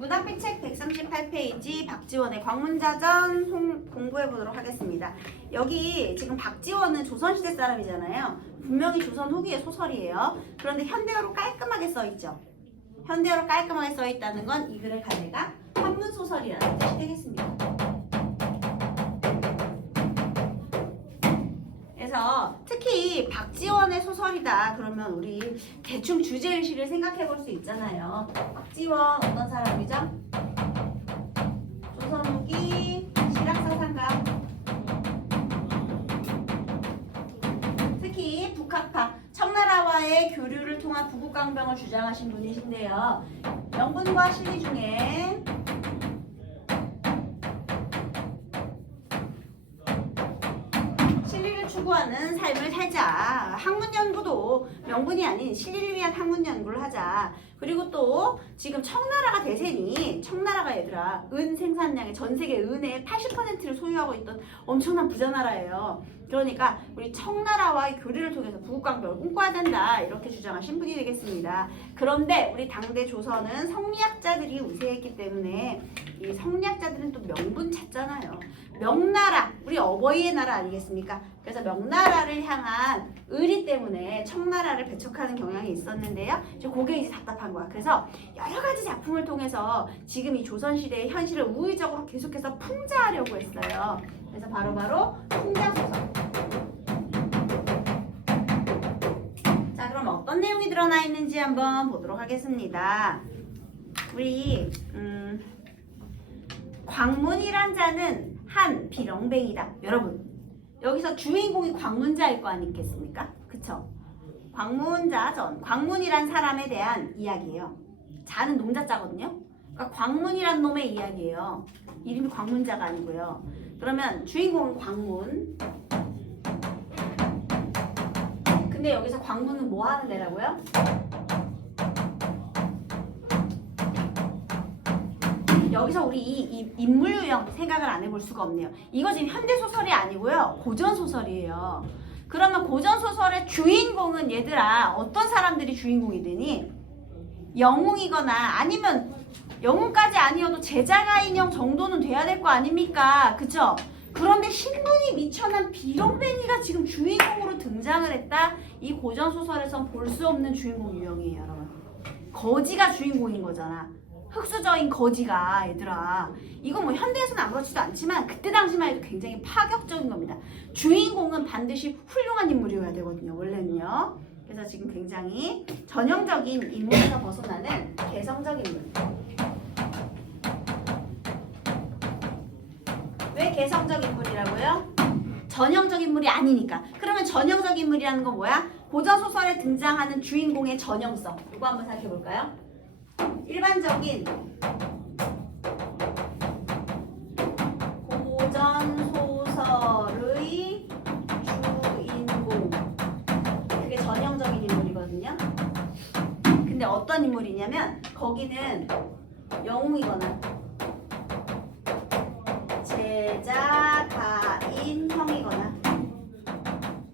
문학비책 138페이지 박지원의 광문자전 공부해보도록 하겠습니다. 여기 지금 박지원은 조선시대 사람이잖아요. 분명히 조선 후기의 소설이에요. 그런데 현대어로 깔끔하게 써있죠. 현대어로 깔끔하게 써있다는 건 이 글의 가제가 한문소설이라는 뜻이 되겠습니다. 그래서 특히 박지원의 소설이다 그러면 우리 대충 주제의식을 생각해 볼 수 있잖아요. 박지원 어떤 사람이죠? 조선 후기 실학사상가. 특히 북학파 청나라와의 교류를 통한 부국강병을 주장하신 분이신데요. 명분과 실리 중에 추구하는 삶을 살자. 학문 연구도 명분이 아닌 실리를 위한 학문 연구를 하자. 그리고 또 지금 청나라가 대세니 청나라가 얘들아 은 생산량의 전 세계 은의 80%를 소유하고 있던 엄청난 부자 나라예요. 그러니까 우리 청나라와의 교류를 통해서 부국강병을 꿈꿔야 된다 이렇게 주장하신 분이 되겠습니다. 그런데 우리 당대 조선은 성리학자들이 우세했기 때문에 이 성리학자들은 또 명분 찾잖아요. 명나라 우리 어버이의 나라 아니겠습니까? 그래서 명나라를 향한 의리 때문에 청나라를 배척하는 경향이 있었는데요. 그게 이제 답답한 거야. 그래서 여러 가지 작품을 통해서 지금 이 조선시대의 현실을 우의적으로 계속해서 풍자하려고 했어요. 그래서 바로 풍자소설. 자, 그럼 어떤 내용이 드러나 있는지 한번 보도록 하겠습니다. 우리 광문이란 자는 한 비렁뱅이다. 여러분 여기서 주인공이 광문자일 거 아니겠습니까? 그쵸? 광문자전. 광문이란 사람에 대한 이야기예요. 자는 농자자거든요. 그러니까 광문이란 놈의 이야기예요. 이름이 광문자가 아니고요. 그러면 주인공은 광문. 근데 여기서 광문은 뭐 하는 애라고요? 여기서 우리 이 인물 유형 생각을 안 해볼 수가 없네요. 이거 지금 현대소설이 아니고요. 고전소설이에요. 그러면 고전소설의 주인공은 얘들아 어떤 사람들이 주인공이 되니? 영웅이거나 아니면 영웅까지 아니어도 제자가 인형 정도는 돼야 될 거 아닙니까? 그쵸? 그런데 신분이 미천한 비렁뱅이가 지금 주인공으로 등장을 했다? 이 고전소설에선 볼 수 없는 주인공 유형이에요, 여러분. 거지가 주인공인 거잖아. 흑수저인 거지가 얘들아 이건 뭐 현대에서는 아무렇지도 않지만 그때 당시만 해도 굉장히 파격적인 겁니다. 주인공은 반드시 훌륭한 인물이어야 되거든요. 원래는요. 그래서 지금 굉장히 전형적인 인물에서 벗어나는 개성적 인물. 왜 개성적 인물이라고요? 전형적 인물이 아니니까. 그러면 전형적 인물이라는 건 뭐야? 고전소설에 등장하는 주인공의 전형성. 이거 한번 생각해 볼까요? 일반적인 고전소설의 주인공 그게 전형적인 인물이거든요. 근데 어떤 인물이냐면 거기는 영웅이거나 제자 가인 형이거나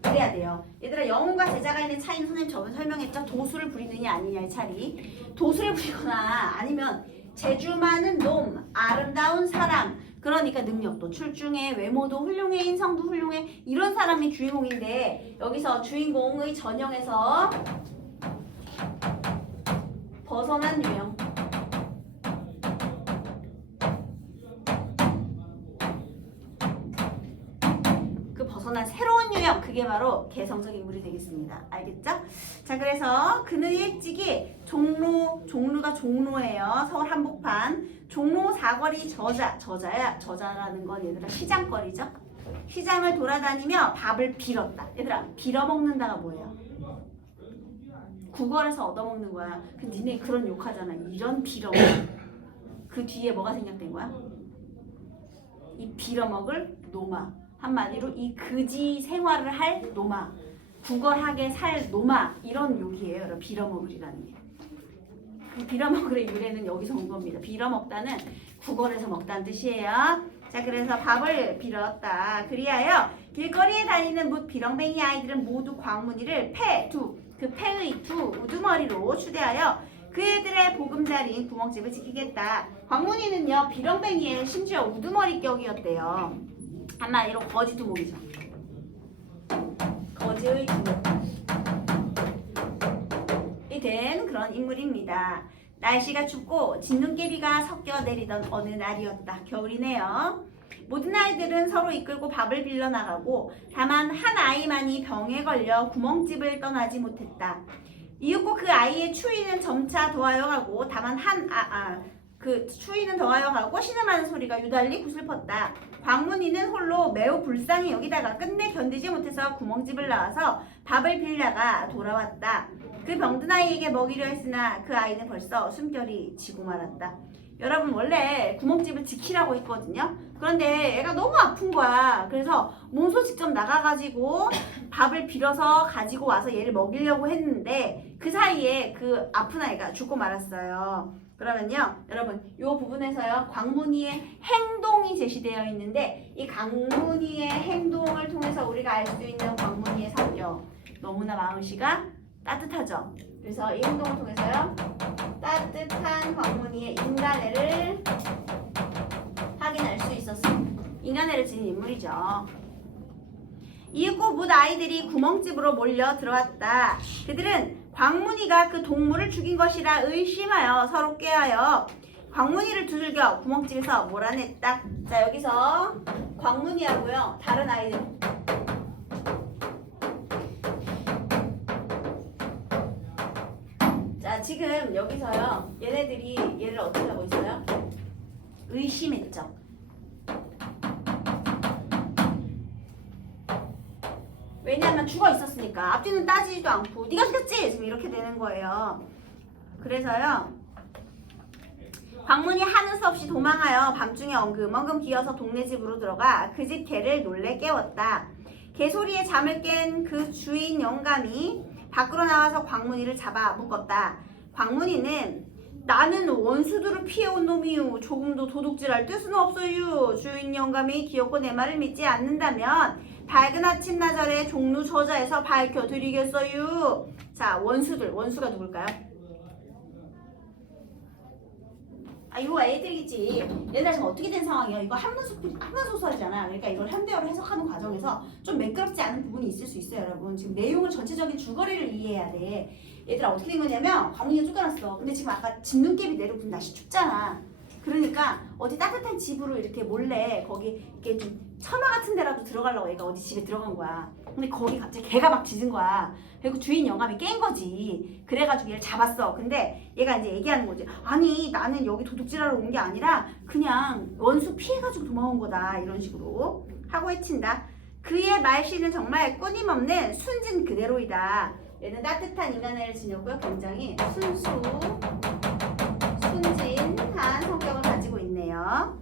그래야 돼요. 얘들아 영웅과 제자가 있는 차이는 선생님 저번에 설명했죠? 도수를 부리느냐 아니냐의 차이. 도수를 부리거나 아니면 재주 많은 놈, 아름다운 사람 그러니까 능력도 출중해, 외모도 훌륭해, 인성도 훌륭해 이런 사람이 주인공인데 여기서 주인공의 전형에서 벗어난 유형 벗어난 새로운 유형 그게 바로 개성적 인물이 되겠습니다. 알겠죠? 자 그래서 그는 일찍이 종로가 종로예요. 서울 한복판 종로 사거리 저자라는 건 얘들아 시장거리죠. 시장을 돌아다니며 밥을 빌었다. 얘들아 빌어먹는다가 뭐예요? 국어에서 얻어먹는 거야. 그 니네 그런 욕하잖아. 이런 빌어먹. 그 뒤에 뭐가 생략된 거야? 이 빌어먹을 노마. 한마디로 이 그지 생활을 할 노마, 구걸하게 살 노마 이런 욕이에요. 여러분 빌어먹으리라는 게. 그 빌어먹을의 유래는 여기서 온 겁니다. 빌어먹다는 구걸해서 먹다는 뜻이에요. 자 그래서 밥을 빌었다. 그리하여 길거리에 다니는 뭇 비렁뱅이 아이들은 모두 광문이를 그 폐의 두 우두머리로 추대하여 그 애들의 보금자리인 구멍집을 지키겠다. 광문이는요 비렁뱅이의 심지어 우두머리격이었대요. 한마디로 거지 두목이죠. 거지의 두목이 된 그런 인물입니다. 날씨가 춥고 진눈깨비가 섞여 내리던 어느 날이었다. 겨울이네요. 모든 아이들은 서로 이끌고 밥을 빌려 나가고 다만 한 아이만이 병에 걸려 구멍집을 떠나지 못했다. 이윽고 그 아이의 추위는 점차 더하여가고 다만 그 추위는 더하여가고 신음하는 소리가 유달리 구슬펐다. 광문이는 홀로 매우 불쌍히 여기다가 끝내 견디지 못해서 구멍집을 나와서 밥을 빌다가 돌아왔다. 그 병든 아이에게 먹이려 했으나 그 아이는 벌써 숨결이 지고 말았다. 여러분 원래 구멍집을 지키라고 했거든요. 그런데 애가 너무 아픈 거야. 그래서 몸소 직접 나가가지고 밥을 빌어서 가지고 와서 얘를 먹이려고 했는데 그 사이에 그 아픈 아이가 죽고 말았어요. 그러면요 여러분 이 부분에서요 광문이의 행동이 제시되어 있는데 이 광문이의 행동을 통해서 우리가 알 수 있는 광문이의 성격 너무나 마음씨가 따뜻하죠. 그래서 이 행동을 통해서요 따뜻한 광문이의 인간애를 확인할 수 있었습니다. 인간애를 지닌 인물이죠. 이윽고 묻 아이들이 구멍집으로 몰려 들어왔다. 그들은 광문이가 그 동물을 죽인 것이라 의심하여 서로 꾀하여 광문이를 두들겨 구멍집에서 몰아냈다. 자 여기서 광문이하고요 다른 아이들 자 지금 여기서요 얘네들이 얘를 어떻게 하고 있어요? 의심했죠. 왜냐하면 죽어 있었으니까 앞뒤는 따지지도 않고 네가 죽였지? 지금 이렇게 되는 거예요. 그래서요 광문이 하는 수 없이 도망하여 밤중에 엉금엉금 기어서 동네 집으로 들어가 그 집 개를 놀래 깨웠다. 개소리에 잠을 깬 그 주인 영감이 밖으로 나와서 광문이를 잡아 묶었다. 광문이는 나는 원수들을 피해온 놈이유. 조금도 도둑질할 뜻은 없어요. 주인 영감이 기어코 내 말을 믿지 않는다면 밝은 아침 나절에 종루 저자에서 밝혀드리겠어요. 자 원수들 원수가 누굴까요? 이거 애들이겠지. 얘들아 지금 어떻게 된 상황이야? 이거 한문 소설이잖아. 그러니까 이걸 현대어로 해석하는 과정에서 좀 매끄럽지 않은 부분이 있을 수 있어요, 여러분. 지금 내용을 전체적인 줄거리를 이해해야 돼. 얘들아 어떻게 된 거냐면 광문이가 쫓겨났어. 근데 지금 아까 진눈깨비 내려오고 날씨 춥잖아. 그러니까 어디 따뜻한 집으로 이렇게 몰래 거기 이렇게 좀 처마 같은 데라도 들어가려고 얘가 어디 집에 들어간 거야. 근데 거기 갑자기 개가 막 짖은 거야. 그리고 주인 영감이 깬 거지. 그래가지고 얘를 잡았어. 근데 얘가 이제 얘기하는 거지. 아니 나는 여기 도둑질하러 온 게 아니라 그냥 원수 피해가지고 도망온 거다. 이런 식으로 하고 해친다. 그의 말씨는 정말 끊임없는 순진 그대로이다. 얘는 따뜻한 인간애를 지녔고요. 굉장히 순진한 성격을 가지고 있네요.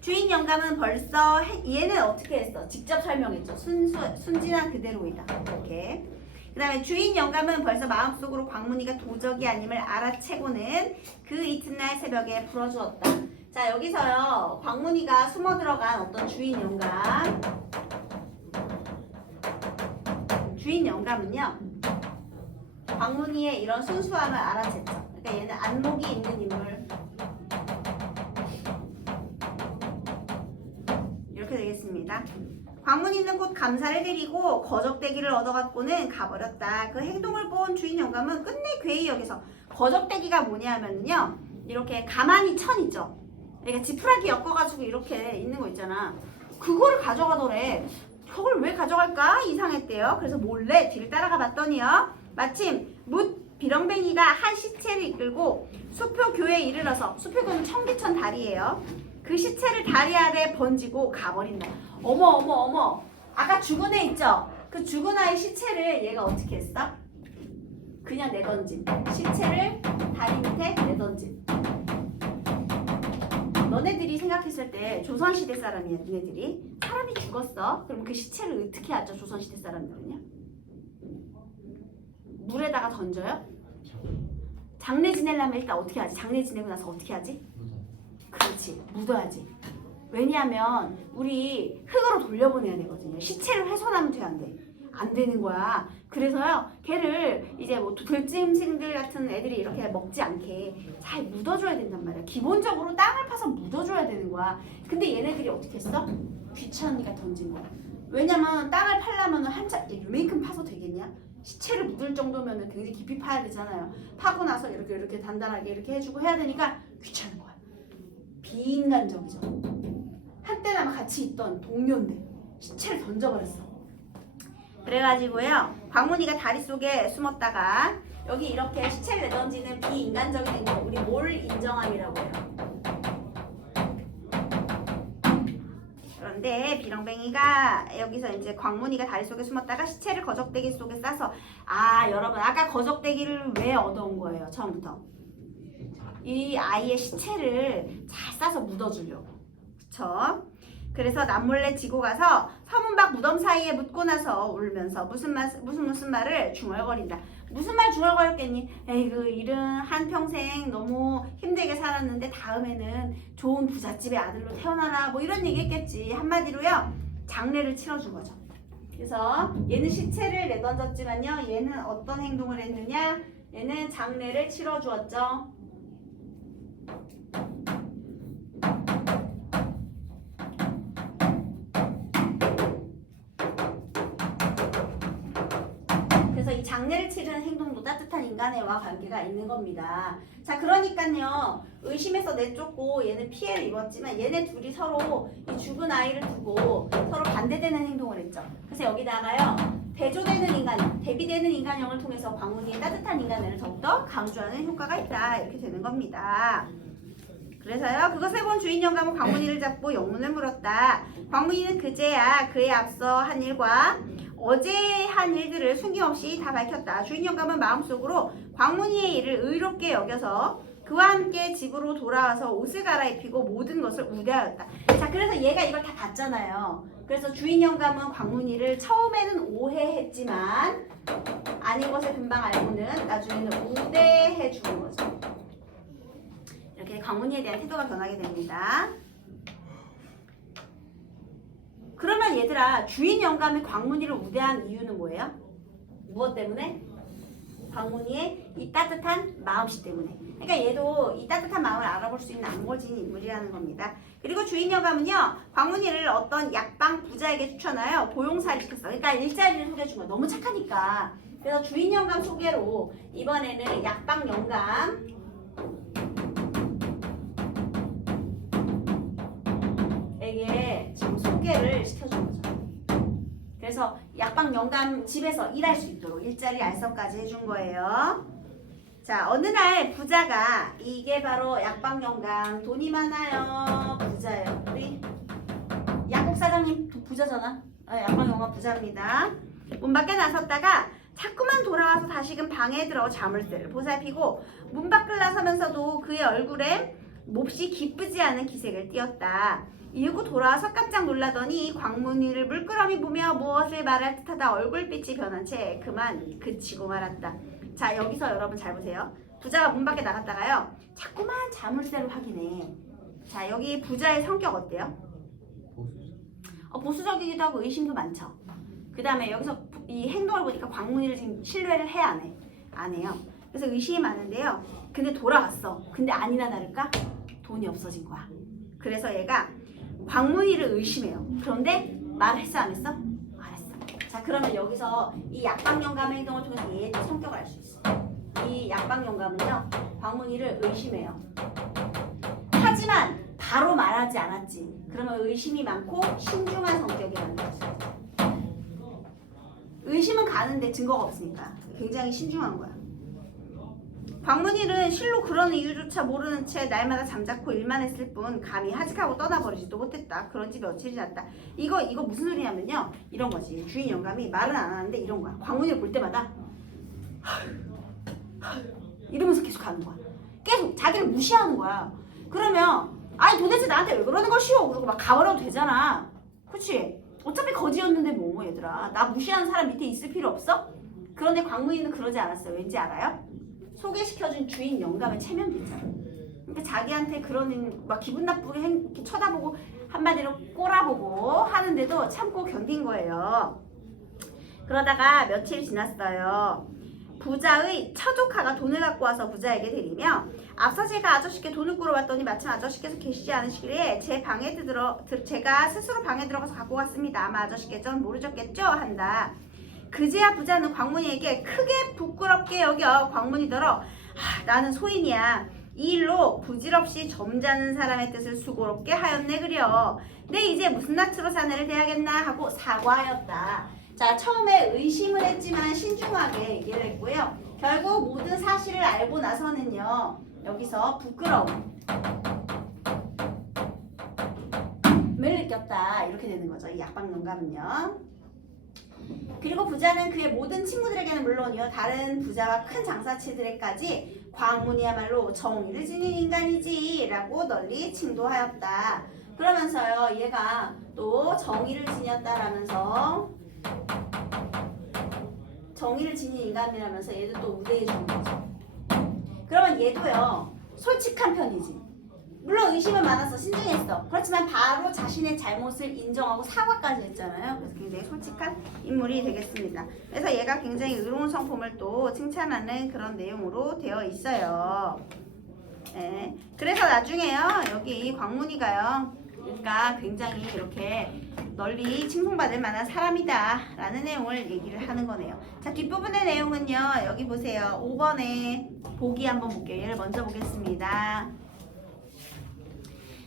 주인 영감은 벌써 얘는 어떻게 했어? 직접 설명했죠. 순진한 그대로이다. 이렇게. 그 다음에 주인 영감은 벌써 마음속으로 광문이가 도적이 아님을 알아채고는 그 이튿날 새벽에 풀어주었다. 자 여기서요 광문이가 숨어 들어간 어떤 주인 영감은요 광문이의 이런 순수함을 알아챘죠. 그러니까 얘는 안목이 있는 인물 이렇게 되겠습니다. 광문이는 곧 감사를 드리고 거적대기를 얻어갖고는 가버렸다. 그 행동을 본 주인 영감은 끝내 괴히 여기서 거적대기가 뭐냐면요 이렇게 가만히 천 있죠. 그러니까 지푸라기 엮어가지고 이렇게 있는 거 있잖아. 그거를 가져가더래. 저걸 왜 가져갈까 이상했대요. 그래서 몰래 뒤를 따라가 봤더니요 마침 묻 비렁뱅이가 한 시체를 이끌고 수표교에 이르러서 수표교는 청기천 다리예요. 그 시체를 다리 아래 번지고 가버린다. 어머 아까 죽은 애 있죠? 그 죽은 아이 시체를 얘가 어떻게 했어? 그냥 내던진. 시체를 다리 밑에 내던진. 너네들이 생각했을 때 조선시대 사람이야. 너네들이 사람이 죽었어. 그럼 그 시체를 어떻게 하죠? 조선시대 사람들은요? 물에다가 던져요? 장례 지내려면 일단 어떻게 하지? 장례 지내고 나서 어떻게 하지? 그렇지, 묻어야지. 왜냐하면 우리 흙으로 돌려보내야 되거든요. 시체를 훼손하면 돼, 안 돼? 안 되는 거야. 그래서요, 걔를 이제 뭐 들짐승들 같은 애들이 이렇게 먹지 않게 잘 묻어줘야 된단 말이야. 기본적으로 땅을 파서 묻어줘야 되는 거야. 근데 얘네들이 어떻게 했어? 귀찮으니까 던진 거야. 왜냐면 땅을 팔려면 한참 요만큼 파서 되겠냐? 시체를 묻을 정도면 굉장히 깊이 파야 되잖아요. 파고 나서 이렇게 단단하게 이렇게 해주고 해야 되니까 귀찮은 거야. 비인간적이죠. 한때는 같이 있던 동료인데 시체를 던져버렸어. 그래가지고요, 광문이가 다리 속에 숨었다가 여기 이렇게 시체를 내던지는 비인간적인 행동, 우리 뭘 인정함이라고 해요. 그런데 비렁뱅이가 여기서 이제 광문이가 다리 속에 숨었다가 시체를 거적대기 속에 싸서, 아 여러분, 아까 거적대기를 왜 얻어온 거예요? 처음부터 이 아이의 시체를 잘 싸서 묻어주려고. 그쵸? 그래서 남몰래 지고 가서 서문 밖 무덤 사이에 묻고 나서 울면서 무슨 말을 중얼거린다. 무슨 말 중얼거렸겠니? 에이그, 일은 한평생 너무 힘들게 살았는데 다음에는 좋은 부잣집의 아들로 태어나라, 뭐 이런 얘기 했겠지. 한마디로요, 장례를 치러준 거죠. 그래서 얘는 시체를 내던졌지만요, 얘는 어떤 행동을 했느냐? 얘는 장례를 치러주었죠. 그래서 이 장례를 치르는 행동도 따뜻한 인간애와 관계가 있는 겁니다. 자, 그러니까요, 의심해서 내쫓고 얘는 피해를 입었지만 얘네 둘이 서로 이 죽은 아이를 두고 서로 반대되는 행동을 했죠. 그래서 여기다가요, 대조되는 인간, 대비되는 인간형을 통해서 광문이의 따뜻한 인간애를 더욱더 강조하는 효과가 있다, 이렇게 되는 겁니다. 그래서요, 그것을 본 주인 영감은 광문이를 잡고 영문을 물었다. 광문이는 그제야 그에 앞서 한 일과 어제 한 일들을 숨김없이 다 밝혔다. 주인 영감은 마음속으로 광문이의 일을 의롭게 여겨서 그와 함께 집으로 돌아와서 옷을 갈아입히고 모든 것을 우대하였다. 자, 그래서 얘가 이걸 다 봤잖아요. 그래서 주인 영감은 광문이를 처음에는 오해했지만 아닌 것을 금방 알고는 나중에는 우대해 주는 거죠. 이렇게 광문이에 대한 태도가 변하게 됩니다. 그러면 얘들아, 주인 영감이 광문이를 우대한 이유는 뭐예요? 무엇 때문에? 광문이의 이 따뜻한 마음씨 때문에. 그러니까 얘도 이 따뜻한 마음을 알아볼 수 있는 안골진 인물이라는 겁니다. 그리고 주인 영감은요, 광문이를 어떤 약방 부자에게 추천하여 보용사를 시켰어. 그러니까 일자리를 소개해준 거야. 너무 착하니까. 그래서 주인 영감 소개로 이번에는 약방 영감 에게 지금 소개를 시켜준 거죠. 그래서 약방 영감 집에서 일할 수 있도록 일자리 알선까지 해준 거예요. 자, 어느 날 부자가, 이게 바로 약방 영감, 돈이 많아요, 부자예요. 우리 약국 사장님 부자잖아. 약방 영감 부자입니다. 문 밖에 나섰다가 자꾸만 돌아와서 다시금 방에 들어 자물쇠를 보살피고 문 밖을 나서면서도 그의 얼굴에 몹시 기쁘지 않은 기색을 띄었다. 이윽고 돌아와서 깜짝 놀라더니 광문이를 물끄러미 보며 무엇을 말할 듯하다 얼굴빛이 변한 채 그만 그치고 말았다. 자, 여기서 여러분 잘 보세요. 부자가 문 밖에 나갔다가요, 자꾸만 자물쇠를 확인해. 자, 여기 부자의 성격 어때요? 보수적이기도 하고 의심도 많죠. 그 다음에 여기서 이 행동을 보니까 광문이를 지금 신뢰를 해, 안 해? 안 해요. 그래서 의심이 많은데요. 근데 돌아왔어. 근데 아니나 다를까? 돈이 없어진 거야. 그래서 얘가 광문이를 의심해요. 그런데 말했어, 안 했어? 말했어. 자, 그러면 여기서 이 약방 영감의 행동을 통해서 얘의 성격을 알 수 있어. 이 약방 영감은요, 광문이를 의심해요. 하지만 바로 말하지 않았지. 그러면 의심이 많고 신중한 성격이라는 거죠. 의심은 가는데 증거가 없으니까 굉장히 신중한 거야. 광문이는 실로 그런 이유조차 모르는 채 날마다 잠자코 일만 했을 뿐 감히 하직하고 떠나버리지도 못했다. 그런 지 며칠이 지났다. 이거 무슨 소리냐면요, 이런 거지. 주인 영감이 말은 안 하는데 이런 거야. 광문이를 볼 때마다 이러면서 계속 가는 거야. 계속 자기를 무시하는 거야. 그러면 아니 도대체 나한테 왜 그러는 것이오? 그러고 막 가버려도 되잖아. 그치? 어차피 거지였는데 뭐, 얘들아. 나 무시하는 사람 밑에 있을 필요 없어? 그런데 광문이는 그러지 않았어요. 왠지 알아요? 소개시켜준 주인 영감의 체면도 있잖아. 그러니까 자기한테 그런 막 기분 나쁘게 이렇게 쳐다보고 한마디로 꼬라보고 하는데도 참고 견딘 거예요. 그러다가 며칠 지났어요. 부자의 처조카가 돈을 갖고 와서 부자에게 드리며 앞서 제가 아저씨께 돈을 꾸러왔더니 마침 아저씨께서 계시지 않으시기에 제가 스스로 방에 들어가서 갖고 갔습니다. 아마 아저씨께서는 모르셨겠죠? 한다. 그제야 부자는 광문이에게 크게 부끄럽게 여겨 광문이더러 나는 소인이야. 이 일로 부질없이 점잖은 사람의 뜻을 수고롭게 하였네 그려. 내 이제 무슨 낯으로 사내를 대하겠나 하고 사과하였다. 자, 처음에 의심을 했지만 신중하게 얘기를 했고요. 결국 모든 사실을 알고 나서는요. 여기서 부끄러움을 느꼈다. 이렇게 되는 거죠. 이 약방 농가는요. 그리고 부자는 그의 모든 친구들에게는 물론이요. 다른 부자와 큰 장사치들에까지 광문이야말로 정의를 지닌 인간이지 라고 널리 칭도하였다. 그러면서요. 얘가 또 정의를 지녔다라면서 정의를 지닌 인간이라면서 얘도 또 우대해 주는 거죠. 그러면 얘도요. 솔직한 편이지. 물론 의심은 많았어. 신중했어. 그렇지만 바로 자신의 잘못을 인정하고 사과까지 했잖아요. 그래서 굉장히 솔직한 인물이 되겠습니다. 그래서 얘가 굉장히 의로운 성품을 또 칭찬하는 그런 내용으로 되어 있어요. 네. 그래서 나중에요. 여기 광문이가요. 그러니까 굉장히 이렇게 널리 칭송받을 만한 사람이다 라는 내용을 얘기를 하는 거네요. 자, 뒷부분의 내용은요. 여기 보세요. 5번에 보기 한번 볼게요. 얘를 먼저 보겠습니다.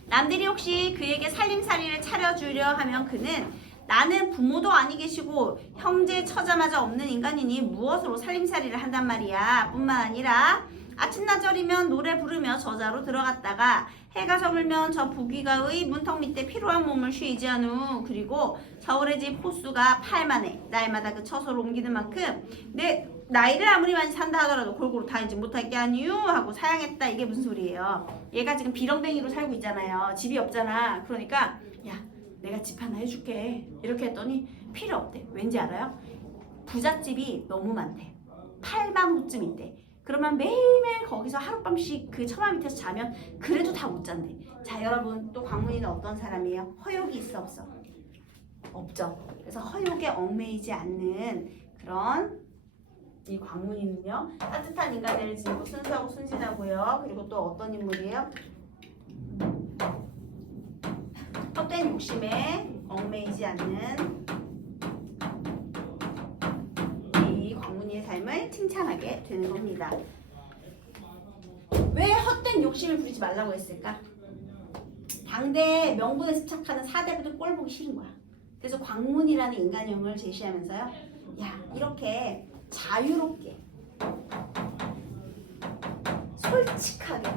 남들이 혹시 그에게 살림살이를 차려주려 하면 그는 나는 부모도 아니 계시고 형제 처자마저 없는 인간이니 무엇으로 살림살이를 한단 말이야. 뿐만 아니라 아침나절이면 노래 부르며 저자로 들어갔다가 해가 저물면 저 부귀가의 문턱 밑에 피로한 몸을 쉬지 않우. 그리고 서울의 집 호수가 8만에 날마다 그 처소를 옮기는 만큼 내 나이를 아무리 많이 산다 하더라도 골고루 다니지 못할 게 아니유 하고 사양했다. 이게 무슨 소리예요? 얘가 지금 비렁뱅이로 살고 있잖아요. 집이 없잖아. 그러니까 야 내가 집 하나 해줄게 이렇게 했더니 필요 없대. 왠지 알아요? 부잣집이 너무 많대. 8만 호쯤 있대. 그러면 매일매일 거기서 하룻밤씩 그 처마 밑에서 자면 그래도 다 못 잔대. 자, 여러분 또 광문이는 어떤 사람이에요? 허욕이 있어 없어? 없죠. 그래서 허욕에 얽매이지 않는 그런 이 광문이는요. 따뜻한 인간을 지니고 순수하고 순진하고요. 그리고 또 어떤 인물이에요? 헛된 욕심에 얽매이지 않는 이 광문이의 삶을 칭찬하게 되는 겁니다. 왜 헛된 욕심을 부리지 말라고 했을까? 당대 명분에 집착하는 사대부들 꼴 보기 싫은 거야. 그래서 광문이라는 인간형을 제시하면서요. 야, 이렇게 자유롭게 솔직하게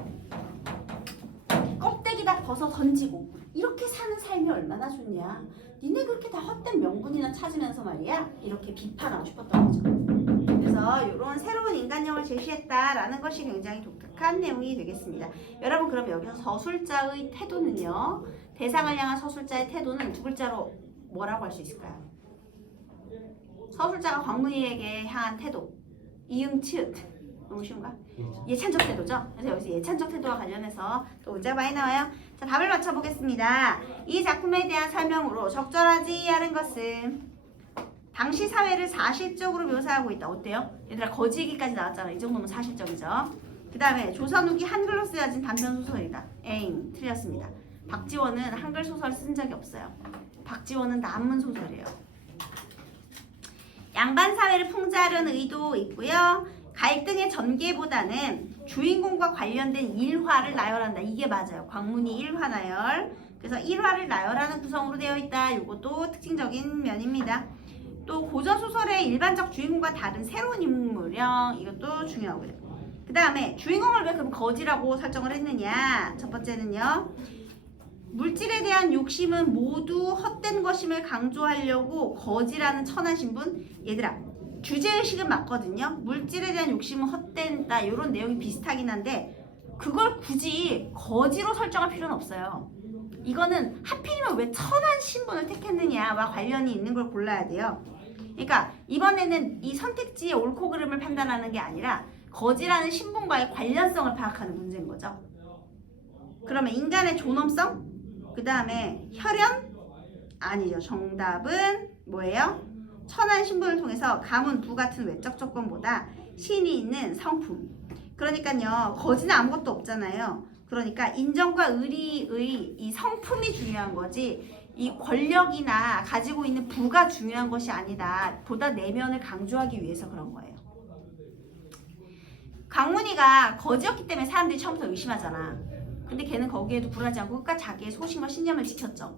껍데기 다 벗어 던지고 이렇게 사는 삶이 얼마나 좋냐. 니네 그렇게 다 헛된 명분이나 찾으면서 말이야. 이렇게 비판하고 싶었던 거죠. 그래서 이런 새로운 인간형을 제시했다라는 것이 굉장히 독특한 내용이 되겠습니다. 여러분 그럼 여기서 서술자의 태도는요. 대상을 향한 서술자의 태도는 두 글자로 뭐라고 할 수 있을까요? 서술자가 광문이에게 향한 태도. 이응, 치읓. 너무 쉬운가? 예찬적 태도죠? 그래서 여기서 예찬적 태도와 관련해서 또 문제가 많이 나와요. 자, 답을 맞춰보겠습니다. 이 작품에 대한 설명으로 적절하지 않은 것은 당시 사회를 사실적으로 묘사하고 있다. 어때요? 얘들아 거지기까지 나왔잖아. 이 정도면 사실적이죠. 그 다음에 조선 후기 한글로 쓰여진 단편 소설이다. 에잉, 틀렸습니다. 박지원은 한글 소설 쓴 적이 없어요. 박지원은 난문 소설이에요. 양반 사회를 풍자하려는 의도 있고요. 갈등의 전개보다는 주인공과 관련된 일화를 나열한다. 이게 맞아요. 광문이 일화 나열. 그래서 일화를 나열하는 구성으로 되어 있다. 이것도 특징적인 면입니다. 또 고전 소설의 일반적 주인공과 다른 새로운 인물형. 이것도 중요하고요. 그 다음에 주인공을 왜 그럼 거지라고 설정을 했느냐. 첫 번째는요. 물질에 대한 욕심은 모두 헛된 것임을 강조하려고 거지라는 천한 신분. 얘들아 주제의식은 맞거든요. 물질에 대한 욕심은 헛된다. 이런 내용이 비슷하긴 한데 그걸 굳이 거지로 설정할 필요는 없어요. 이거는 하필이면 왜 천한 신분을 택했느냐와 관련이 있는 걸 골라야 돼요. 그러니까 이번에는 이 선택지의 옳고 그름을 판단하는 게 아니라 거지라는 신분과의 관련성을 파악하는 문제인 거죠. 그러면 인간의 존엄성? 그 다음에 혈연? 아니죠. 정답은 뭐예요? 천한 신분을 통해서 가문, 부 같은 외적 조건보다 신이 있는 성품. 그러니까요, 거지는 아무것도 없잖아요. 그러니까 인정과 의리의 이 성품이 중요한 거지 이 권력이나 가지고 있는 부가 중요한 것이 아니다. 보다 내면을 강조하기 위해서 그런 거예요. 강문이가 거지였기 때문에 사람들이 처음부터 의심하잖아. 근데 걔는 거기에도 굴하지 않고 끝까지 자기의 소신과 신념을 지켰죠.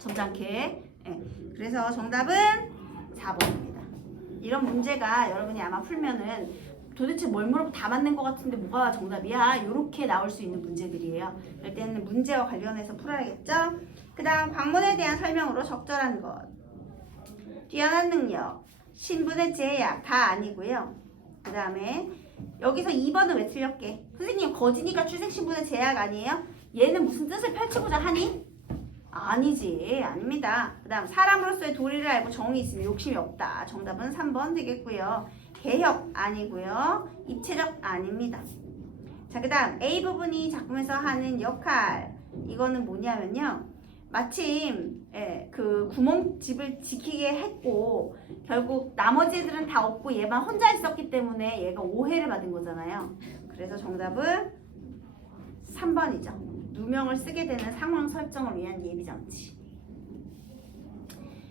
점잖게. 네. 그래서 정답은 4번입니다. 이런 문제가 여러분이 아마 풀면은 도대체 뭘 물어보면 다 맞는 것 같은데 뭐가 정답이야? 이렇게 나올 수 있는 문제들이에요. 그럴 때는 문제와 관련해서 풀어야겠죠? 그 다음 광문에 대한 설명으로 적절한 것. 뛰어난 능력, 신분의 제약 다 아니고요. 그 다음에 여기서 2번은 왜 틀렸게? 선생님 거지니까 출생신분의 제약 아니에요? 얘는 무슨 뜻을 펼치고자 하니? 아니지. 아닙니다. 그 다음 사람으로서의 도리를 알고 정이 있으면 욕심이 없다. 정답은 3번 되겠고요. 개혁 아니고요. 입체적 아닙니다. 자, 그 다음 A 부분이 작품에서 하는 역할. 이거는 뭐냐면요. 마침 그 구멍집을 지키게 했고 결국 나머지 애들은 다 없고 얘만 혼자 있었기 때문에 얘가 오해를 받은 거잖아요. 그래서 정답은 3번이죠. 누명을 쓰게 되는 상황 설정을 위한 예비장치.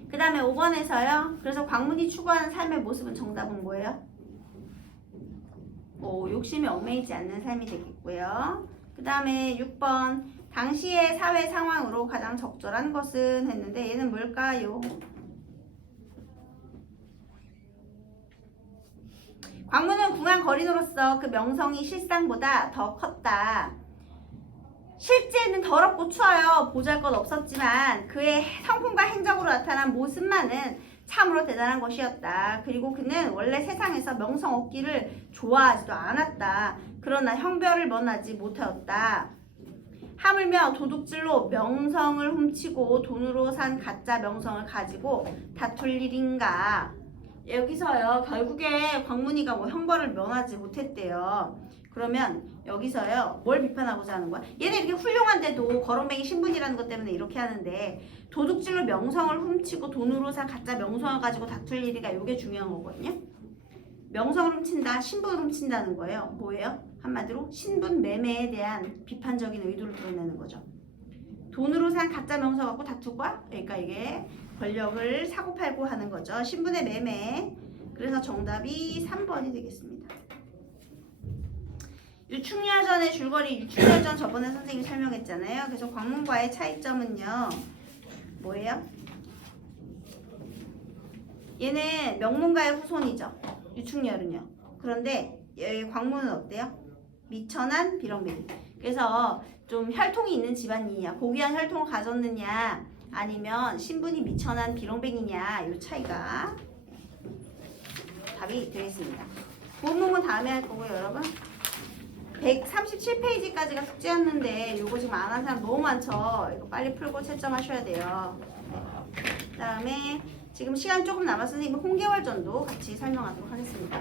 그 다음에 5번에서요. 그래서 광문이 추구하는 삶의 모습은 정답은 뭐예요? 욕심이 얽매이지 않는 삶이 되겠고요. 그 다음에 6번 당시의 사회 상황으로 가장 적절한 것은 했는데 얘는 뭘까요? 광문은 궁한 거린으로서 그 명성이 실상보다 더 컸다. 실제는 더럽고 추워요. 보잘것 없었지만 그의 성품과 행적으로 나타난 모습만은 참으로 대단한 것이었다. 그리고 그는 원래 세상에서 명성 얻기를 좋아하지도 않았다. 그러나 형별을 면하지 못하였다. 하물며 도둑질로 명성을 훔치고 돈으로 산 가짜 명성을 가지고 다툴 일인가. 여기서요. 결국에 광문이가 뭐 형벌을 면하지 못했대요. 그러면 여기서요. 뭘 비판하고자 하는 거야? 얘네 이렇게 훌륭한데도 거렁뱅이 신분이라는 것 때문에 이렇게 하는데 도둑질로 명성을 훔치고 돈으로 산 가짜 명성을 가지고 다툴 일이가 이게 중요한 거거든요. 명성을 훔친다, 신분을 훔친다는 거예요. 뭐예요? 한마디로 신분 매매에 대한 비판적인 의도를 드러내는 거죠. 돈으로 산 가짜 명성 갖고 다투고 그러니까 이게 권력을 사고팔고 하는 거죠. 신분의 매매. 그래서 정답이 3번이 되겠습니다. 유충야전의 줄거리, 유충야전 저번에 선생님이 설명했잖아요. 그래서 광문과의 차이점은요. 뭐예요? 얘는 명문가의 후손이죠. 유충열은요. 그런데 광문은 어때요? 미천한 비렁뱅이. 그래서 좀 혈통이 있는 집안이냐, 고귀한 혈통을 가졌느냐, 아니면 신분이 미천한 비렁뱅이냐, 이 차이가 답이 되겠습니다. 부문은 다음에 할 거고요, 여러분. 137페이지까지가 숙제였는데 이거 지금 안 한 사람 너무 많죠? 이거 빨리 풀고 채점하셔야 돼요. 그 다음에 지금 시간 조금 남았으니 홍계월전도 같이 설명하도록 하겠습니다.